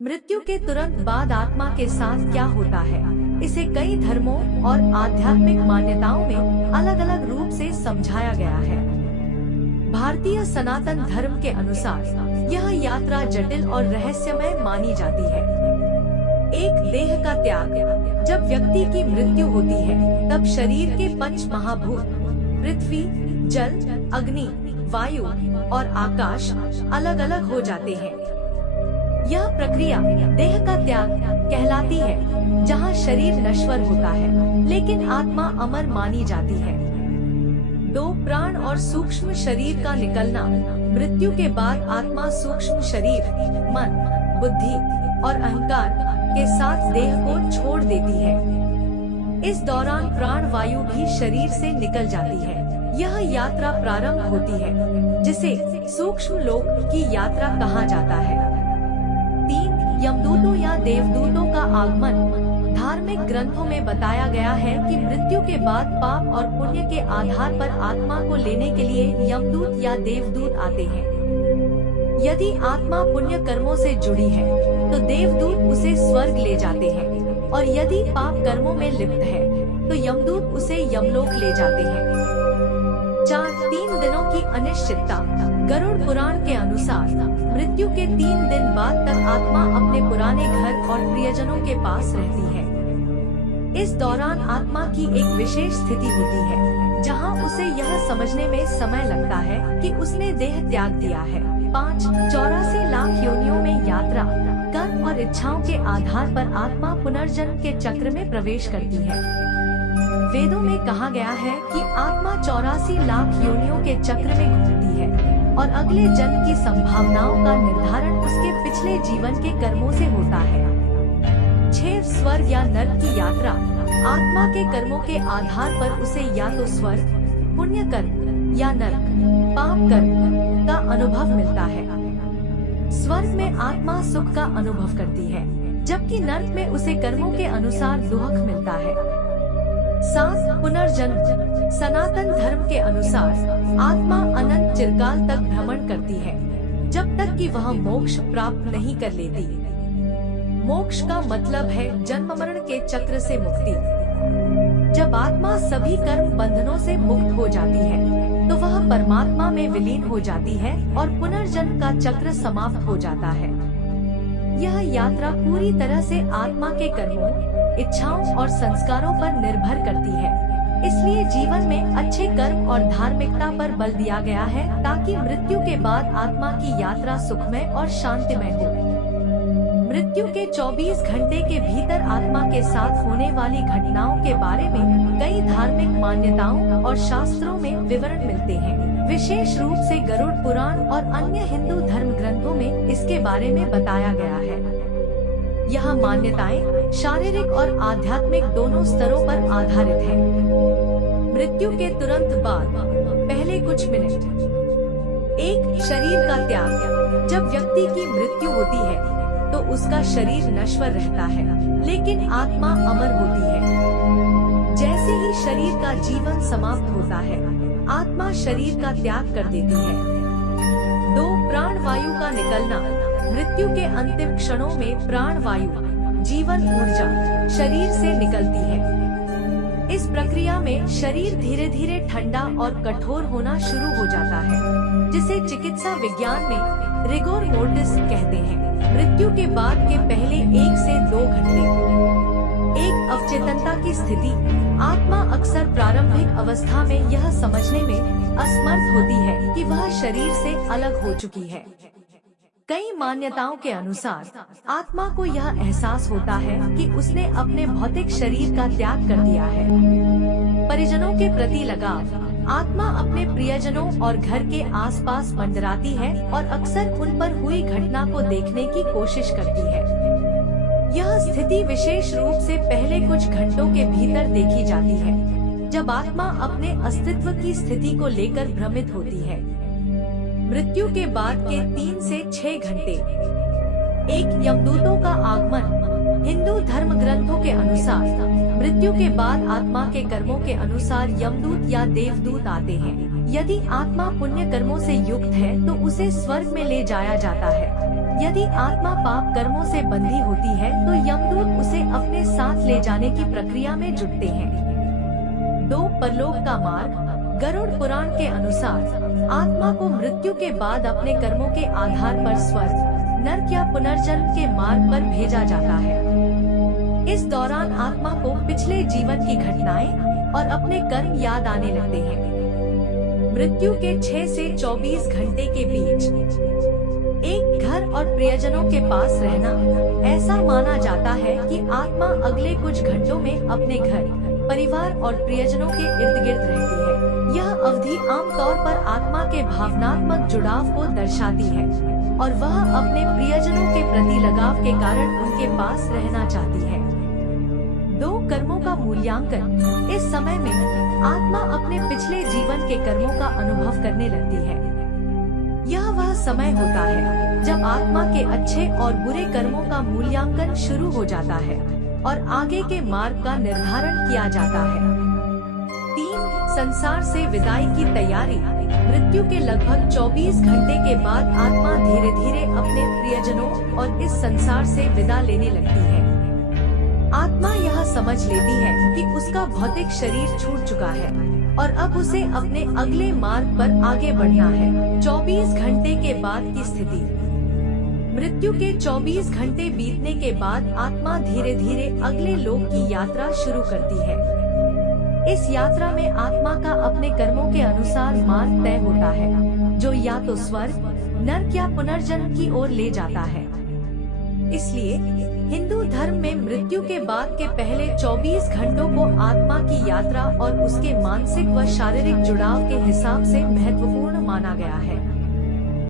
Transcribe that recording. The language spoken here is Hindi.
मृत्यु के तुरंत बाद आत्मा के साथ क्या होता है, इसे कई धर्मों और आध्यात्मिक मान्यताओं में अलग अलग रूप से समझाया गया है। भारतीय सनातन धर्म के अनुसार यह यात्रा जटिल और रहस्यमय मानी जाती है। एक देह का त्याग। जब व्यक्ति की मृत्यु होती है तब शरीर के पंच महाभूत पृथ्वी, जल, अग्नि, वायु और आकाश अलग अलग हो जाते हैं। यह प्रक्रिया देह का त्याग कहलाती है, जहां शरीर नश्वर होता है लेकिन आत्मा अमर मानी जाती है। दो प्राण और सूक्ष्म शरीर का निकलना। मृत्यु के बाद आत्मा सूक्ष्म शरीर, मन, बुद्धि और अहंकार के साथ देह को छोड़ देती है। इस दौरान प्राण वायु भी शरीर से निकल जाती है। यह यात्रा प्रारंभ होती है, जिसे सूक्ष्म लोक की यात्रा कहा जाता है। 3 यमदूतों या देवदूतों का आगमन। धार्मिक ग्रंथों में बताया गया है कि मृत्यु के बाद पाप और पुण्य के आधार पर आत्मा को लेने के लिए यमदूत या देवदूत आते हैं। यदि आत्मा पुण्य कर्मों से जुड़ी है तो देवदूत उसे स्वर्ग ले जाते हैं, और यदि पाप कर्मों में लिप्त है तो यमदूत उसे यमलोक ले जाते हैं। 3 दिनों की अनिश्चितता। गरुड़ पुराण के अनुसार मृत्यु के 3 दिन बाद तक आत्मा अपने पुराने घर और प्रियजनों के पास रहती है। इस दौरान आत्मा की एक विशेष स्थिति होती है, जहां उसे यह समझने में समय लगता है कि उसने देह त्याग दिया है। 5 84 लाख योनियों में यात्रा। कर्म और इच्छाओं के आधार पर आत्मा पुनर्जन्म के चक्र में प्रवेश करती है। वेदों में कहा गया है कि आत्मा 84 लाख योनियों के चक्र में घूमती है और अगले जन्म की संभावनाओं का निर्धारण उसके पिछले जीवन के कर्मों से होता है। 6 स्वर्ग या नर्क की यात्रा। आत्मा के कर्मों के आधार पर उसे या तो स्वर्ग, पुण्य कर्म या नर्क, पाप कर्म का अनुभव मिलता है। स्वर्ग में आत्मा सुख का अनुभव करती है, जबकि नर्क में उसे कर्मों के अनुसार दुख मिलता है। 7 पुनर्जन्म। सनातन धर्म के अनुसार आत्मा अनंत चिरकाल तक भ्रमण करती है, जब तक कि वह मोक्ष प्राप्त नहीं कर लेती। मोक्ष का मतलब है जन्म मरण के चक्र से मुक्ति। जब आत्मा सभी कर्म बंधनों से मुक्त हो जाती है तो वह परमात्मा में विलीन हो जाती है और पुनर्जन्म का चक्र समाप्त हो जाता है। यह यात्रा पूरी तरह से आत्मा के कर्मों, इच्छाओं और संस्कारों पर निर्भर करती है। इसलिए जीवन में अच्छे कर्म और धार्मिकता पर बल दिया गया है, ताकि मृत्यु के बाद आत्मा की यात्रा सुखमय और शांतिमय हो। मृत्यु के 24 घंटे के भीतर आत्मा के साथ होने वाली घटनाओं के बारे में कई धार्मिक मान्यताओं और शास्त्रों में विवरण मिलते हैं। विशेष रूप से गरुड़ पुराण और अन्य हिंदू धर्म ग्रंथों में इसके बारे में बताया गया है। यह मान्यताएं शारीरिक और आध्यात्मिक दोनों स्तरों पर आधारित है। मृत्यु के तुरंत बाद पहले कुछ मिनट। 1 शरीर का त्याग। जब व्यक्ति की मृत्यु होती है तो उसका शरीर नश्वर रहता है, लेकिन आत्मा अमर होती है। जैसे ही शरीर का जीवन समाप्त होता है, आत्मा शरीर का त्याग कर देती है। 2 प्राण वायु का निकलना। मृत्यु के अंतिम क्षणों में प्राण वायु, जीवन ऊर्जा, शरीर से निकलती है। इस प्रक्रिया में शरीर धीरे धीरे ठंडा और कठोर होना शुरू हो जाता है, जिसे चिकित्सा विज्ञान में रिगोर मोर्टिस कहते हैं। मृत्यु के बाद के पहले 1 से 2 घंटे। 1 अवचेतनता की स्थिति। आत्मा अक्सर प्रारंभिक अवस्था में यह समझने में असमर्थ होती है कि वह शरीर से अलग हो चुकी है। कई मान्यताओं के अनुसार आत्मा को यह एहसास होता है कि उसने अपने भौतिक शरीर का त्याग कर दिया है। परिजनों के प्रति लगाव। आत्मा अपने प्रियजनों और घर के आसपास मंडराती है और अक्सर उन पर हुई घटना को देखने की कोशिश करती है। यह स्थिति विशेष रूप से पहले कुछ घंटों के भीतर देखी जाती है, जब आत्मा अपने अस्तित्व की स्थिति को लेकर भ्रमित होती है। मृत्यु के बाद के 3 से 6 घंटे। 1 यमदूतों का आगमन। हिंदू धर्म ग्रंथों के अनुसार मृत्यु के बाद आत्मा के कर्मों के अनुसार यमदूत या देवदूत आते हैं। यदि आत्मा पुण्य कर्मों से युक्त है तो उसे स्वर्ग में ले जाया जाता है। यदि आत्मा पाप कर्मों से बंधी होती है तो यमदूत उसे अपने साथ ले जाने की प्रक्रिया में जुटते हैं। 2 परलोक का मार्ग। गरुड़ पुराण के अनुसार आत्मा को मृत्यु के बाद अपने कर्मों के आधार पर स्वर्ग, नरक या पुनर्जन्म के मार्ग पर भेजा जाता है। इस दौरान आत्मा को पिछले जीवन की घटनाएं और अपने कर्म याद आने लगते हैं। मृत्यु के 6 से 24 घंटे के बीच एक घर और प्रियजनों के पास रहना। ऐसा माना जाता है कि आत्मा अगले कुछ घंटों में अपने घर, परिवार और प्रियजनों के इर्द गिर्द रहती है। यह अवधि आमतौर पर आत्मा के भावनात्मक जुड़ाव को दर्शाती है और वह अपने प्रियजनों के प्रति लगाव के कारण उनके पास रहना चाहती है। 2 कर्मों का मूल्यांकन। इस समय में आत्मा अपने पिछले जीवन के कर्मों का अनुभव करने लगती है। यह वह समय होता है जब आत्मा के अच्छे और बुरे कर्मों का मूल्यांकन शुरू हो जाता है और आगे के मार्ग का निर्धारण किया जाता है। 3 संसार से विदाई की तैयारी। मृत्यु के लगभग 24 घंटे के बाद आत्मा धीरे धीरे अपने प्रियजनों और इस संसार से विदा लेने लगती है। आत्मा यह समझ लेती है कि उसका भौतिक शरीर छूट चुका है और अब उसे अपने अगले मार्ग पर आगे बढ़ना है। 24 घंटे के बाद की स्थिति। मृत्यु के 24 घंटे बीतने के बाद आत्मा धीरे धीरे अगले लोक की यात्रा शुरू करती है। इस यात्रा में आत्मा का अपने कर्मों के अनुसार मार्ग तय होता है, जो या तो स्वर्ग, नरक या पुनर्जन्म की ओर ले जाता है। इसलिए हिंदू धर्म में मृत्यु के बाद के पहले 24 घंटों को आत्मा की यात्रा और उसके मानसिक व शारीरिक जुड़ाव के हिसाब से महत्वपूर्ण माना गया है।